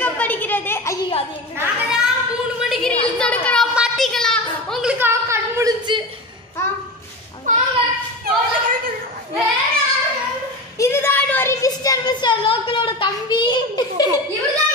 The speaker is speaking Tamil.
எங்க படிக்கிறது? ஐயோ அது நாங்க தான் 3 மணிக்கு ரீல்ஸ் எடுக்கறோம் பாத்தீங்களா? உங்களுக்கு கண் முழிச்சு. இதுதான் ஒரு மிஸ்டர் லோக்கலோட தம்பி. இவர்தான்